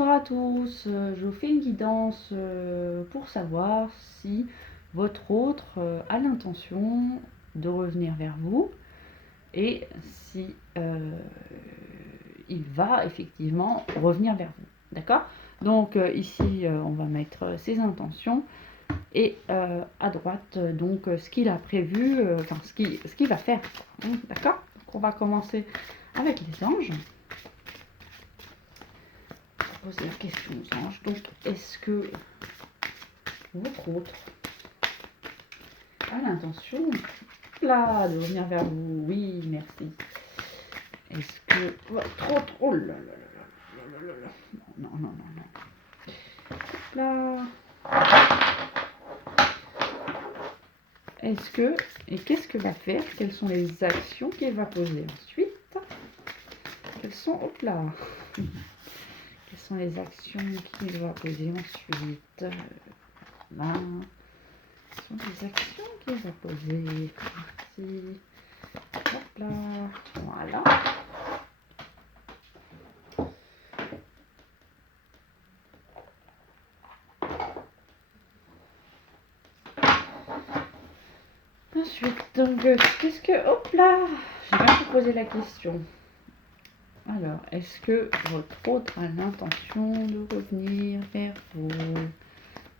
Bonsoir à tous, je vous fais une guidance pour savoir si votre autre a l'intention de revenir vers vous et si il va effectivement revenir vers vous. D'accord? Donc ici on va mettre ses intentions et à droite donc ce qu'il a prévu, enfin ce qu'il va faire. D'accord? Donc on va commencer avec les anges. Poser la question aux anges. Donc, est-ce que votre autre a l'intention là de revenir vers vous? Oui, merci. Est-ce que votre autre... Oh là là là là là là là. Non, non, non, non. Là. Est-ce que... Et qu'est-ce que va faire? Quelles sont les actions qu'il va poser ensuite? Quelles sont... Hop là. Quelles sont les actions qu'il va poser ensuite? Là. Ce sont les actions qu'il va poser. Ici. Hop là. Voilà. Ensuite, donc, qu'est-ce que... Hop là. J'ai bien pu poser la question. Alors, est-ce que votre autre a l'intention de revenir vers vous?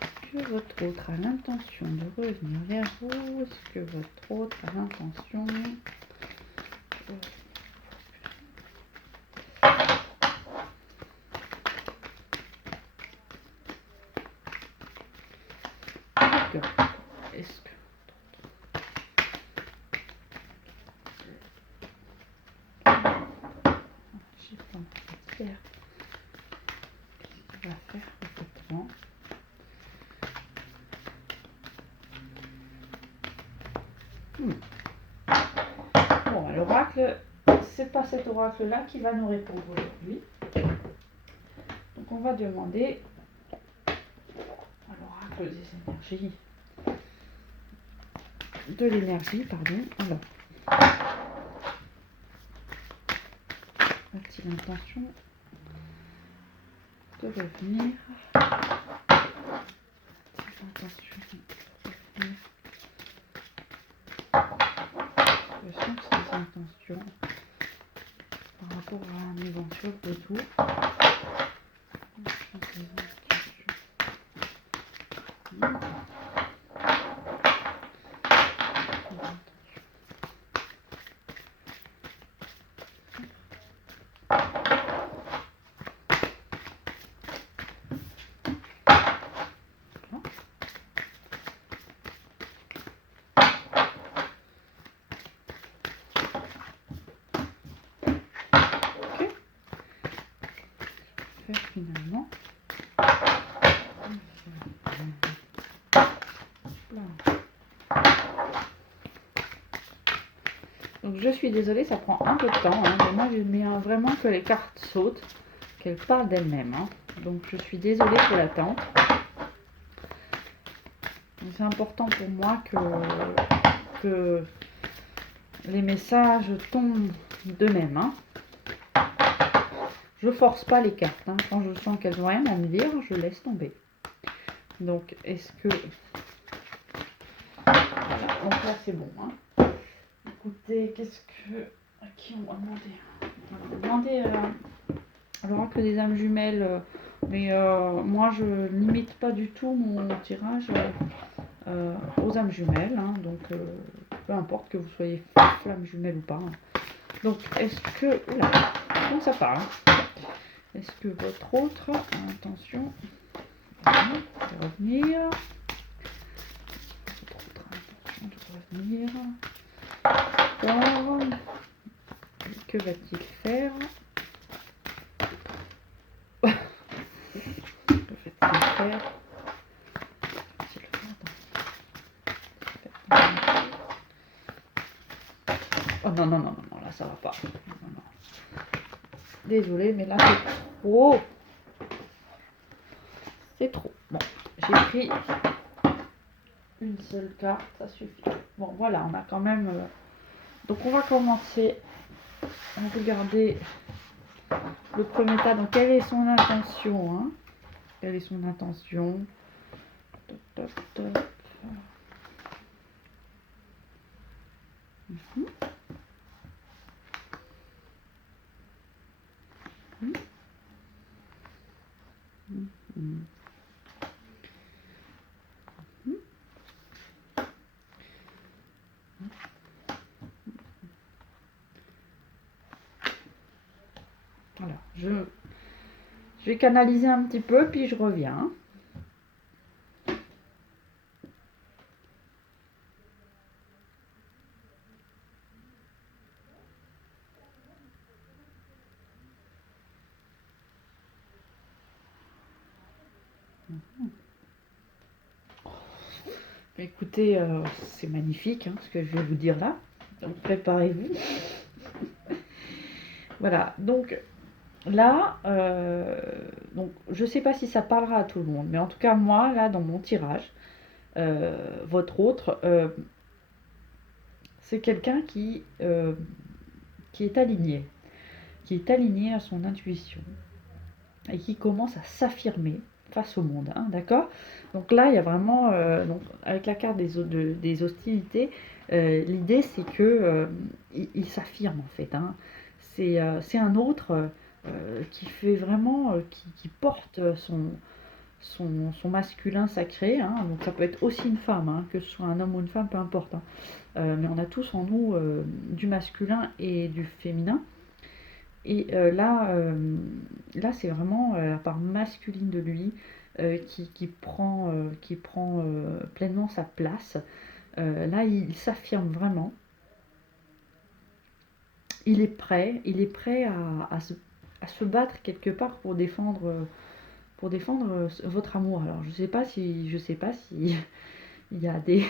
Est-ce que votre autre a l'intention de revenir vers vous? Est-ce que votre autre a l'intention... D'accord. Est-ce que... J'ai pas envie de faire. Qu'est-ce qu'il va faire complètement? Bon, l'oracle, c'est pas cet oracle-là qui va nous répondre aujourd'hui. Donc on va demander à l'oracle des énergies, de l'énergie, pardon. Alors, a-t-il l'intention de revenir? A-t-il l'intention de revenir? Quelles sont ses intentions par rapport à un éventuel retour? Finalement. Donc je suis désolée, ça prend un peu de temps, hein, mais moi j'aime bien vraiment que les cartes sautent, qu'elles parlent d'elles-mêmes. Hein. Donc je suis désolée pour l'attente. C'est important pour moi que les messages tombent d'eux-mêmes. Hein. Je force pas les cartes. Hein. Quand je sens qu'elles n'ont rien à me dire, je laisse tomber. Donc, est-ce que... Voilà, donc là, c'est bon. Hein. Écoutez, qu'est-ce que... À qui on va demander? On va demander à l'oracle des âmes jumelles. Mais moi, je limite pas du tout mon tirage aux âmes jumelles. Hein. Donc, peu importe que vous soyez flamme jumelle ou pas. Hein. Donc, est-ce que... Oula, comment ça part hein. Est-ce que votre autre a l'intention de revenir? Votre autre a l'intention de revenir. D'accord. Que va-t-il faire? Que va-t-il faire? Oh non, non, non, non, non, là ça va pas. Non, non. Désolée, mais là c'est trop. C'est trop. Bon, j'ai pris une seule carte, ça suffit. Bon, voilà, on a quand même... Donc on va commencer à regarder le premier tas. Donc, quelle est son intention, hein? Quelle est son intention? Top, top, top. Mhm. Mhm. Mhm. Alors, je vais canaliser un petit peu, puis je reviens. Écoutez, c'est magnifique, hein, ce que je vais vous dire là. Donc, préparez-vous. Voilà, donc là, donc, je ne sais pas si ça parlera à tout le monde, mais en tout cas, moi, là, dans mon tirage, votre autre, c'est quelqu'un qui est aligné à son intuition et qui commence à s'affirmer face au monde, hein, d'accord? Donc là, il y a vraiment, donc, avec la carte des hostilités, l'idée c'est que il s'affirme en fait, hein. C'est un autre qui fait vraiment, qui porte son masculin sacré, hein. Donc ça peut être aussi une femme, hein, que ce soit un homme ou une femme, peu importe, hein. Mais on a tous en nous du masculin et du féminin. Et là c'est vraiment la part masculine de lui qui prend pleinement sa place. Là, il s'affirme vraiment. Il est prêt à se battre quelque part pour défendre votre amour. Alors, je sais pas si il y a des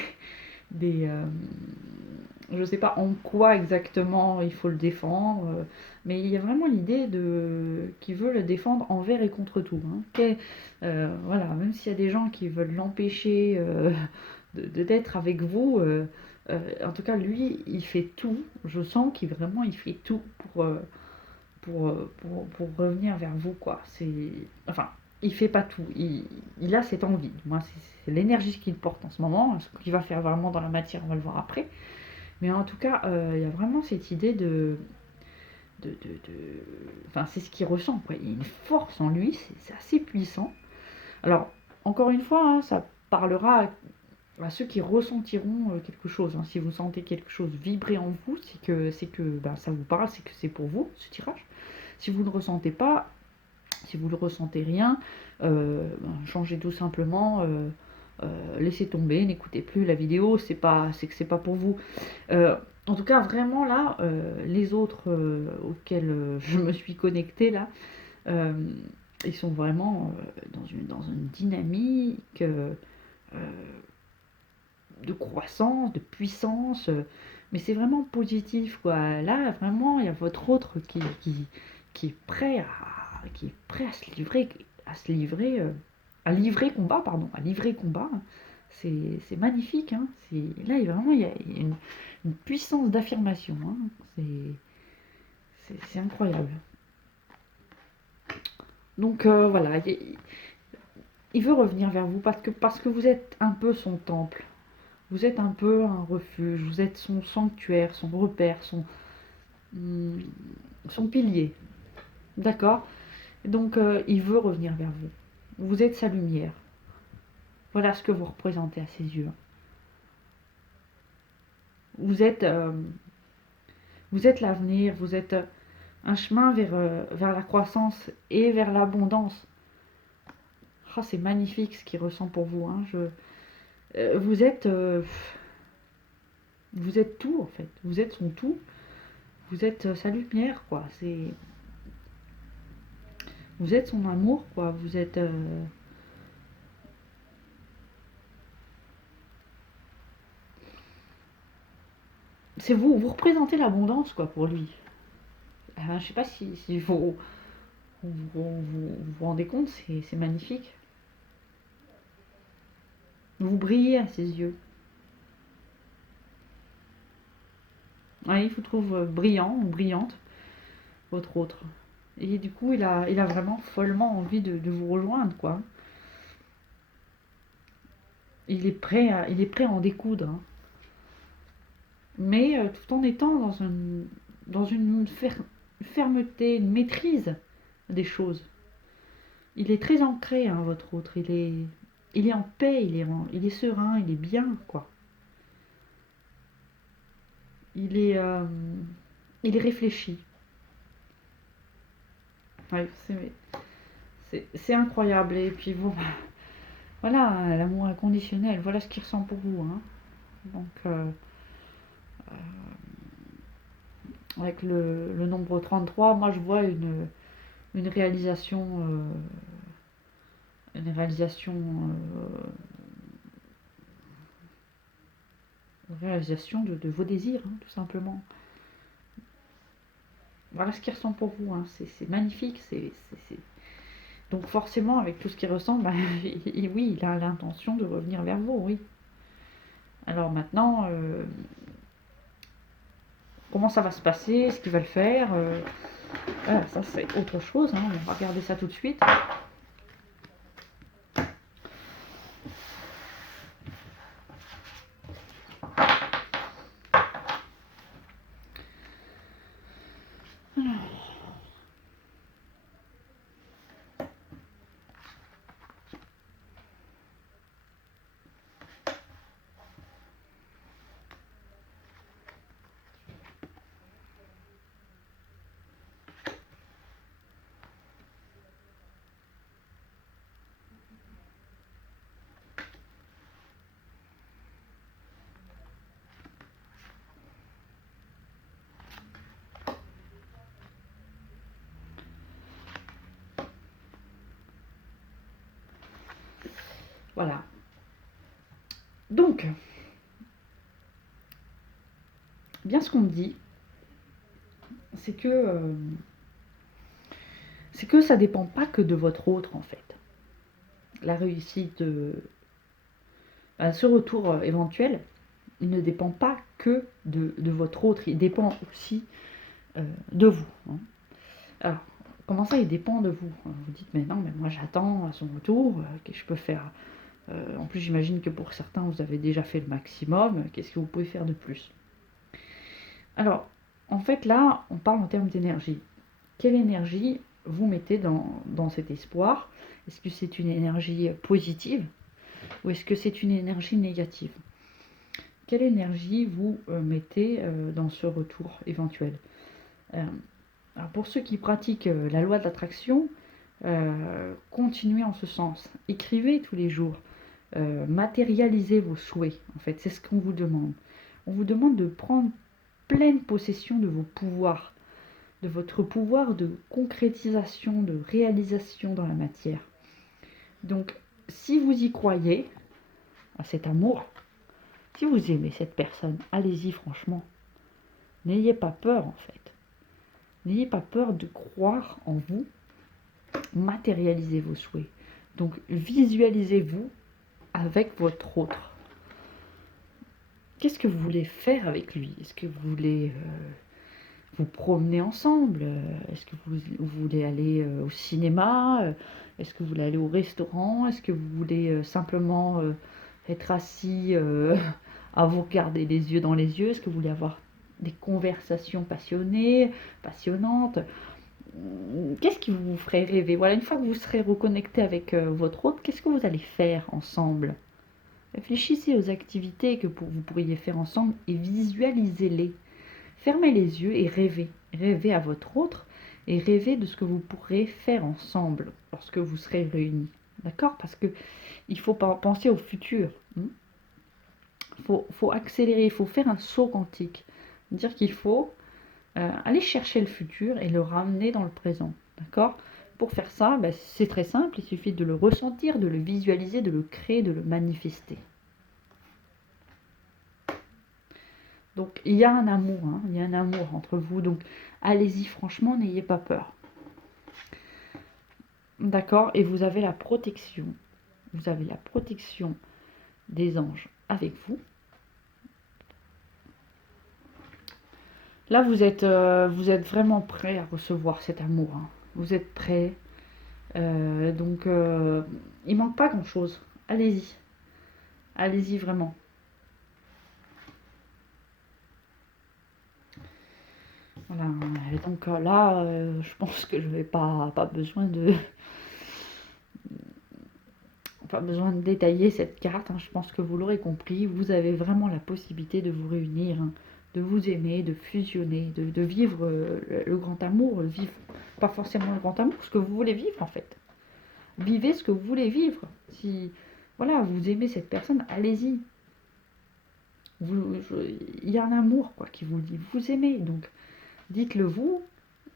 je sais pas en quoi exactement il faut le défendre, mais il y a vraiment l'idée de qui veut le défendre envers et contre tout, hein. Voilà, même s'il y a des gens qui veulent l'empêcher d'être avec vous, en tout cas lui il fait tout. Je sens qu'il vraiment il fait tout pour revenir vers vous, quoi. C'est enfin il fait pas tout, il a cette envie. Moi, c'est l'énergie qu'il porte en ce moment. Ce qu'il va faire vraiment dans la matière, on va le voir après. Mais en tout cas, il y a vraiment cette idée enfin, c'est ce qu'il ressent, quoi. Il y a une force en lui, c'est assez puissant. Alors, encore une fois, hein, ça parlera à ceux qui ressentiront quelque chose, hein. Si vous sentez quelque chose vibrer en vous, c'est que ben, ça vous parle, c'est que c'est pour vous, ce tirage. Si vous ne le ressentez pas, si vous ne ressentez rien, changez tout simplement, laissez tomber, n'écoutez plus la vidéo, c'est que c'est pas pour vous. En tout cas, vraiment là, les autres auxquels je me suis connectée là, euh, ils sont vraiment dans une dynamique de croissance, de puissance, mais c'est vraiment positif, quoi. Là, vraiment, il y a votre autre qui est prêt à se livrer, à livrer combat, pardon, à livrer combat. C'est magnifique, hein. Là, vraiment, il y a une puissance d'affirmation, hein. C'est incroyable. Donc voilà, il veut revenir vers vous parce que vous êtes un peu son temple. Vous êtes un peu un refuge, vous êtes son sanctuaire, son repère, hmm, son pilier. D'accord? Donc il veut revenir vers vous. Vous êtes sa lumière. Voilà ce que vous représentez à ses yeux. Vous êtes, vous êtes l'avenir, vous êtes un chemin vers la croissance et vers l'abondance. Oh, c'est magnifique ce qu'il ressent pour vous, hein. Vous êtes tout en fait. Vous êtes son tout. Vous êtes sa lumière, quoi. Vous êtes son amour, quoi. Vous êtes c'est vous représentez l'abondance, quoi, pour lui. Je sais pas si vous rendez compte, c'est magnifique. Vous brillez à ses yeux. Ouais, il vous trouve brillant ou brillante, votre autre. Et du coup, il a vraiment follement envie de vous rejoindre, quoi. Il est prêt à en découdre, hein. Mais tout en étant dans une fermeté, une maîtrise des choses. Il est très ancré, hein, votre autre. Il est en paix, il est serein, il est bien, quoi. Il est, euh, il est réfléchi. Ouais, c'est incroyable. Et puis bon, voilà, l'amour inconditionnel, voilà ce qu'il ressent pour vous, hein. Donc, avec le nombre 33, moi je vois une réalisation, une réalisation, une réalisation de vos désirs, hein, tout simplement. Voilà ce qu'il ressent pour vous, hein. C'est magnifique. Donc forcément, avec tout ce qu'il ressent, bah, oui, il a l'intention de revenir vers vous, oui. Alors maintenant, comment ça va se passer, ce qu'il va le faire, voilà, ça c'est autre chose, hein. On va regarder ça tout de suite. Voilà. Donc, bien ce qu'on me dit, c'est que ça dépend pas que de votre autre, en fait. La réussite, ce retour éventuel, il ne dépend pas que de votre autre, il dépend aussi de vous, hein. Alors, comment ça, il dépend de vous? Vous dites, mais non, mais moi j'attends à son retour, qu'est-ce que je peux faire? En plus, j'imagine que pour certains, vous avez déjà fait le maximum, qu'est-ce que vous pouvez faire de plus? Alors, en fait, là, on parle en termes d'énergie. Quelle énergie vous mettez dans cet espoir? Est-ce que c'est une énergie positive ou est-ce que c'est une énergie négative? Quelle énergie vous mettez dans ce retour éventuel? Alors pour ceux qui pratiquent la loi de l'attraction, continuez en ce sens. Écrivez tous les jours. Matérialisez vos souhaits. En fait, c'est ce qu'on vous demande. On vous demande de prendre pleine possession de vos pouvoirs, de votre pouvoir de concrétisation, de réalisation dans la matière. Donc, si vous y croyez, à cet amour, si vous aimez cette personne, allez-y franchement. N'ayez pas peur en fait. N'ayez pas peur de croire en vous. Matérialisez vos souhaits. Donc, visualisez-vous avec votre autre. Qu'est-ce que vous voulez faire avec lui? Est-ce que vous voulez vous promener ensemble? Est-ce que vous voulez aller au cinéma? Est-ce que vous voulez aller au restaurant? Est-ce que vous voulez simplement être assis à vous regarder les yeux dans les yeux? Est-ce que vous voulez avoir des conversations passionnées, passionnantes? Qu'est-ce qui vous ferait rêver? Voilà, une fois que vous serez reconnecté avec votre autre, qu'est-ce que vous allez faire ensemble? Réfléchissez aux activités que vous pourriez faire ensemble et visualisez-les. Fermez les yeux et rêvez. Rêvez à votre autre et rêvez de ce que vous pourrez faire ensemble lorsque vous serez réunis. D'accord? Parce que il faut penser au futur. Faut accélérer, il faut faire un saut quantique. Dire qu'il faut aller chercher le futur et le ramener dans le présent. D'accord? Pour faire ça, c'est très simple, il suffit de le ressentir, de le visualiser, de le créer, de le manifester. Donc il y a un amour, hein, il y a un amour entre vous, donc allez-y franchement, n'ayez pas peur. D'accord? Et vous avez la protection. Vous avez la protection des anges avec vous. Là, vous êtes vraiment prêt à recevoir cet amour, hein. vous êtes prêts. Donc, il manque pas grand-chose. Allez-y. Allez-y vraiment. Voilà. Et donc là, je pense que je vais pas besoin de détailler cette carte, hein. Je pense que vous l'aurez compris. Vous avez vraiment la possibilité de vous réunir, hein, de vous aimer, de fusionner, de vivre le grand amour, vivre pas forcément le grand amour, ce que vous voulez vivre en fait. Vivez ce que vous voulez vivre. Si voilà, vous aimez cette personne, allez-y. Il y a un amour quoi qui vous dit, vous aimez, donc dites-le vous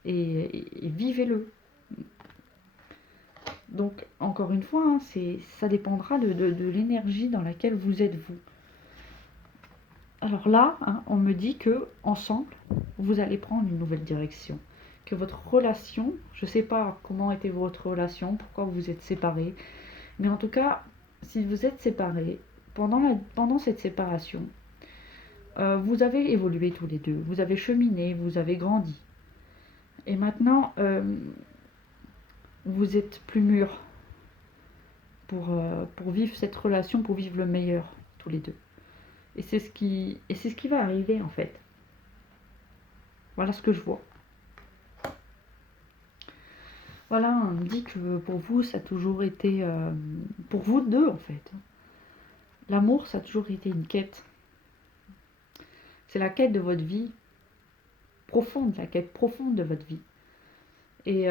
et vivez-le. Donc encore une fois, hein, ça dépendra de l'énergie dans laquelle vous êtes vous. Alors là, hein, on me dit que ensemble, vous allez prendre une nouvelle direction. Que votre relation, je ne sais pas comment était votre relation, pourquoi vous êtes séparés, mais en tout cas, si vous êtes séparés, pendant cette séparation, vous avez évolué tous les deux, vous avez cheminé, vous avez grandi. Et maintenant, vous êtes plus mûrs pour vivre cette relation, pour vivre le meilleur tous les deux. Et c'est ce qui va arriver en fait. Voilà ce que je vois. Voilà, on me dit que pour vous, ça a toujours été... pour vous deux, en fait. L'amour, ça a toujours été une quête. C'est la quête de votre vie profonde, la quête profonde de votre vie. Et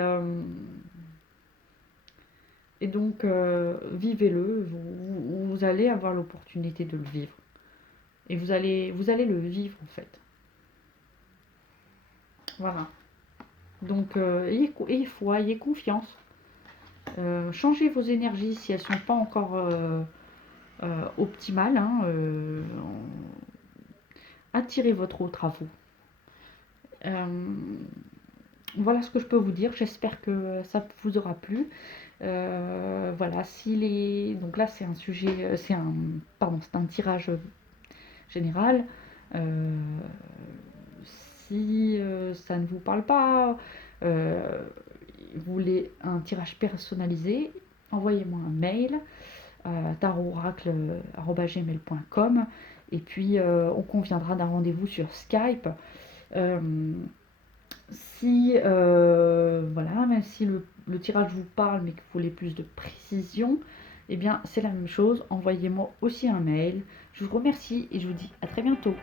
donc, vivez-le. Vous allez avoir l'opportunité de le vivre. Et vous allez le vivre, en fait. Voilà. Donc, ayez foi, ayez confiance. Changez vos énergies si elles ne sont pas encore optimales. Hein, attirez votre autre à vous. Voilà ce que je peux vous dire. J'espère que ça vous aura plu. Voilà, donc là c'est un sujet, c'est un tirage général. Si ça ne vous parle pas, vous voulez un tirage personnalisé, envoyez-moi un mail tarotoracle@gmail.com et puis on conviendra d'un rendez-vous sur Skype. Si voilà, même si le tirage vous parle mais que vous voulez plus de précision, eh bien c'est la même chose, envoyez-moi aussi un mail. Je vous remercie et je vous dis à très bientôt.